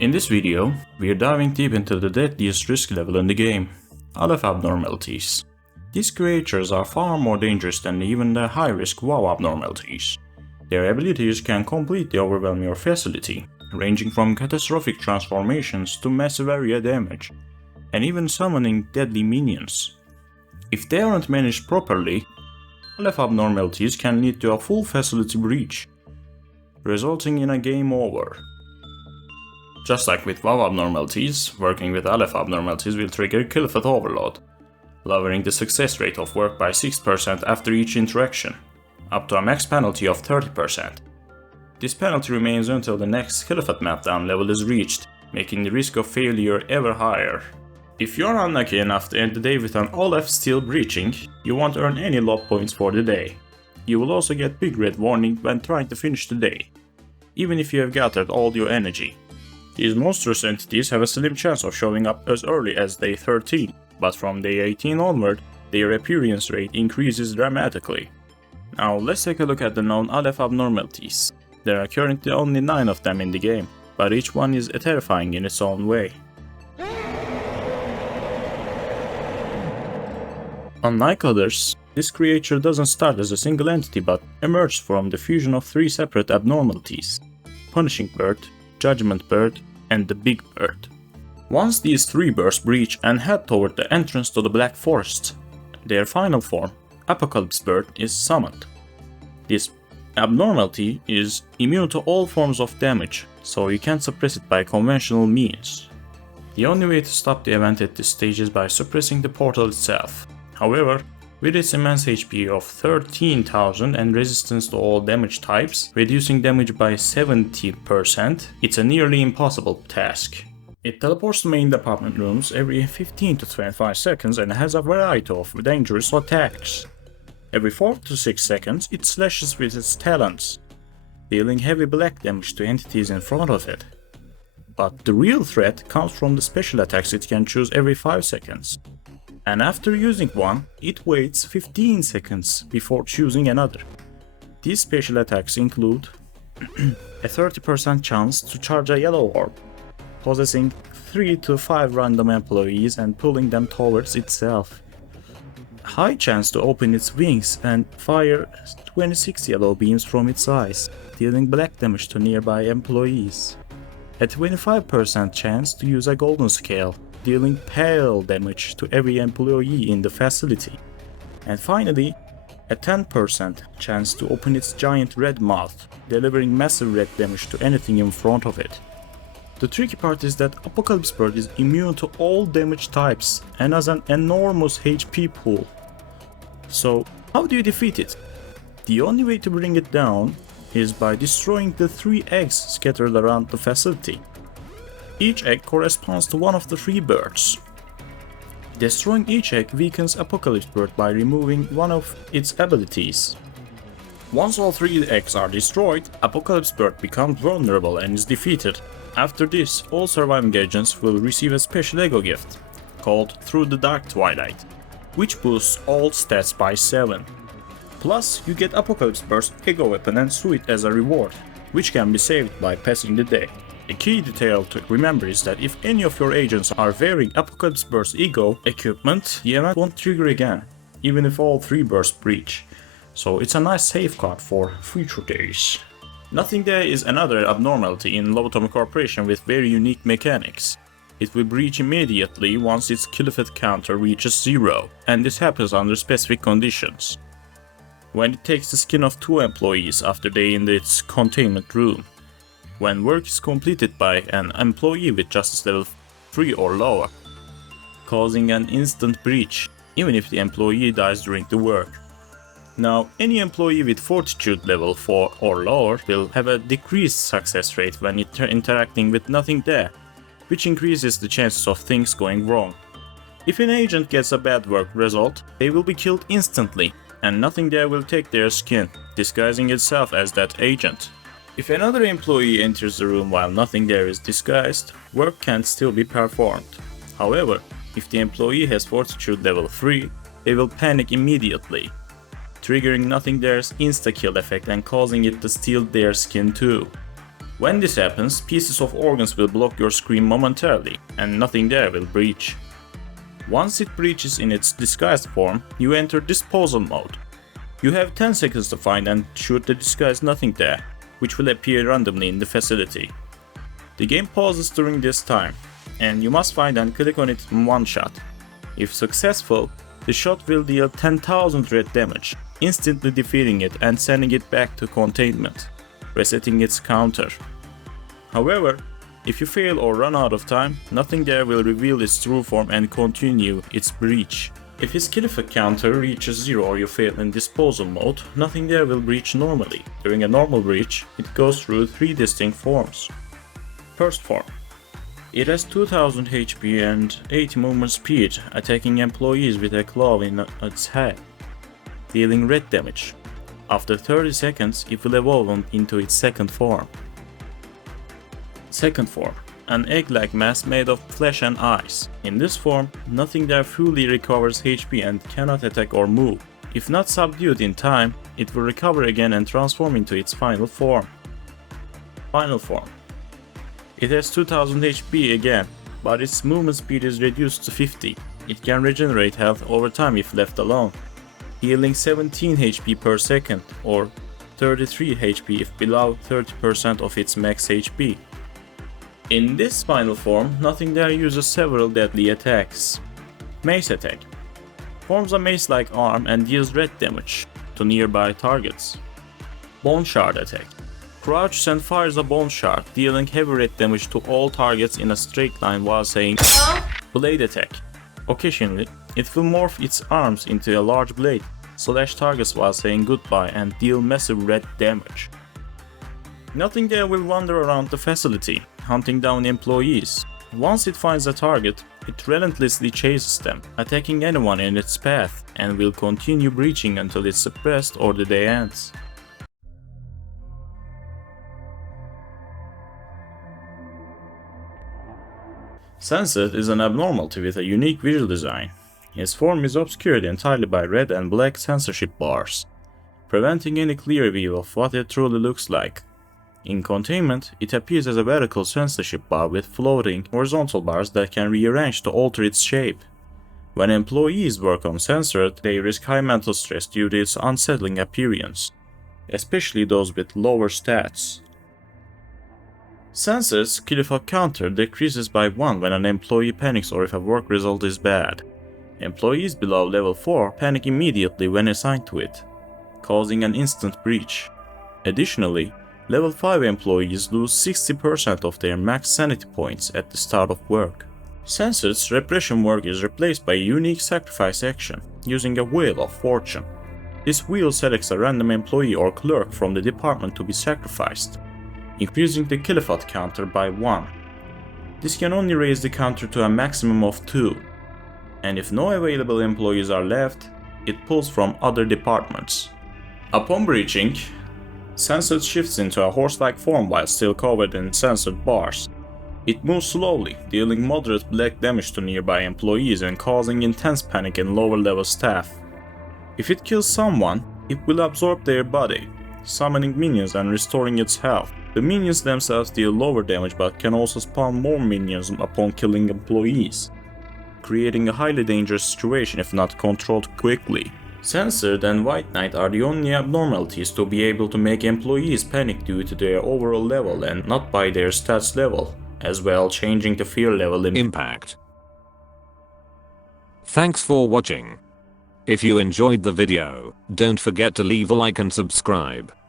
In this video, we are diving deep into the deadliest risk level in the game, ALEPH Abnormalities. These creatures are far more dangerous than even the high-risk WoW abnormalities. Their abilities can completely overwhelm your facility, ranging from catastrophic transformations to massive area damage, and even summoning deadly minions. If they aren't managed properly, ALEPH Abnormalities can lead to a full facility breach, resulting in a game over. Just like with WoW abnormalities, working with ALEPH abnormalities will trigger Caliphate overload, lowering the success rate of work by 6% after each interaction, up to a max penalty of 30%. This penalty remains until the next Caliphate meltdown level is reached, making the risk of failure ever higher. If you're unlucky enough to end the day with an ALEPH still breaching, you won't earn any lob points for the day. You will also get big red warning when trying to finish the day, even if you have gathered all your energy. These monstrous entities have a slim chance of showing up as early as day 13, but from day 18 onward, their appearance rate increases dramatically. Now let's take a look at the known ALEPH abnormalities. There are currently only 9 of them in the game, but each one is terrifying in its own way. Unlike others, this creature doesn't start as a single entity but emerges from the fusion of 3 separate abnormalities: Punishing Bird, Judgment Bird, and the Big Bird. Once these 3 birds breach and head toward the entrance to the Black Forest, their final form, Apocalypse Bird, is summoned. This abnormality is immune to all forms of damage, so you can't suppress it by conventional means. The only way to stop the event at this stage is by suppressing the portal itself. However, with its immense HP of 13,000 and resistance to all damage types, reducing damage by 70%, it's a nearly impossible task. It teleports to main department rooms every 15 to 25 seconds and has a variety of dangerous attacks. Every 4 to 6 seconds, it slashes with its talons, dealing heavy black damage to entities in front of it. But the real threat comes from the special attacks it can choose every 5 seconds. And after using one, it waits 15 seconds before choosing another. These special attacks include a 30% chance to charge a yellow orb, possessing 3 to 5 random employees and pulling them towards itself. A high chance to open its wings and fire 26 yellow beams from its eyes, dealing black damage to nearby employees. A 25% chance to use a golden scale, dealing pale damage to every employee in the facility. And finally, a 10% chance to open its giant red mouth, delivering massive red damage to anything in front of it. The tricky part is that Apocalypse Bird is immune to all damage types and has an enormous HP pool. So, how do you defeat it? The only way to bring it down is by destroying the 3 eggs scattered around the facility. Each egg corresponds to one of the 3 birds. Destroying each egg weakens Apocalypse Bird by removing one of its abilities. Once all 3 eggs are destroyed, Apocalypse Bird becomes vulnerable and is defeated. After this, all surviving agents will receive a special ego gift, called Through the Dark Twilight, which boosts all stats by 7. Plus, you get Apocalypse Bird's ego weapon and suit as a reward, which can be saved by passing the day. A key detail to remember is that if any of your agents are wearing Apocalypse Bird's ego equipment, the event won't trigger again, even if all 3 birds breach. So it's a nice safeguard for future days. Nothing There is another abnormality in Lobotomy Corporation with very unique mechanics. It will breach immediately once its Caliphate counter reaches 0, and this happens under specific conditions. When it takes the skin of 2 employees after they in its containment room. When work is completed by an employee with justice level 3 or lower, causing an instant breach, even if the employee dies during the work. Now, any employee with fortitude level 4 or lower will have a decreased success rate when interacting with Nothing There, which increases the chances of things going wrong. If an agent gets a bad work result, they will be killed instantly, and Nothing There will take their skin, disguising itself as that agent. If another employee enters the room while Nothing There is disguised, work can still be performed. However, if the employee has fortitude level 3, they will panic immediately, triggering Nothing There's insta-kill effect and causing it to steal their skin too. When this happens, pieces of organs will block your screen momentarily, and nothing there will breach. Once it breaches in its disguised form, you enter disposal mode. You have 10 seconds to find and shoot the disguised nothing there, which will appear randomly in the facility. The game pauses during this time, and you must find and click on it in one shot. If successful, the shot will deal 10,000 red damage, instantly defeating it and sending it back to containment, resetting its counter. However, if you fail or run out of time, nothing there will reveal its true form and continue its breach. If his kill effect counter reaches 0 or you fail in disposal mode, nothing there will breach normally. During a normal breach, it goes through 3 distinct forms. First form. It has 2000 HP and 80 movement speed, attacking employees with a claw in its head, dealing red damage. After 30 seconds, it will evolve into its second form. Second form. An egg-like mass made of flesh and eyes. In this form, nothing there fully recovers HP and cannot attack or move. If not subdued in time, it will recover again and transform into its final form. Final form. It has 2000 HP again, but its movement speed is reduced to 50. It can regenerate health over time if left alone, healing 17 HP per second or 33 HP if below 30% of its max HP. In this final form, nothing there uses several deadly attacks. Mace attack. Forms a mace-like arm and deals red damage to nearby targets. Bone shard attack. Crouches and fires a bone shard, dealing heavy red damage to all targets in a straight line while saying blade attack. Occasionally, it will morph its arms into a large blade, slash targets while saying goodbye and deal massive red damage. Nothing there will wander around the facility, hunting down employees. Once it finds a target, it relentlessly chases them, attacking anyone in its path, and will continue breaching until it's suppressed or the day ends. Censored is an abnormality with a unique visual design. Its form is obscured entirely by red and black censorship bars, preventing any clear view of what it truly looks like. In containment, it appears as a vertical censorship bar with floating, horizontal bars that can rearrange to alter its shape. When employees work on censored, they risk high mental stress due to its unsettling appearance, especially those with lower stats. Censored's kill effect counter decreases by 1 when an employee panics or if a work result is bad. Employees below level 4 panic immediately when assigned to it, causing an instant breach. Additionally, level 5 employees lose 60% of their max sanity points at the start of work. Censored's repression work is replaced by a unique sacrifice action, using a Wheel of Fortune. This wheel selects a random employee or clerk from the department to be sacrificed, increasing the kill effect counter by 1. This can only raise the counter to a maximum of 2, and if no available employees are left, it pulls from other departments. Upon breaching, Censored shifts into a horse-like form while still covered in censored bars. It moves slowly, dealing moderate black damage to nearby employees and causing intense panic in lower-level staff. If it kills someone, it will absorb their body, summoning minions and restoring its health. The minions themselves deal lower damage but can also spawn more minions upon killing employees, creating a highly dangerous situation if not controlled quickly. Censored and White Knight are the only abnormalities to be able to make employees panic due to their overall level and not by their stats level, as well changing the fear level in Impact. Thanks for watching. If you enjoyed the video, don't forget to leave a like and subscribe.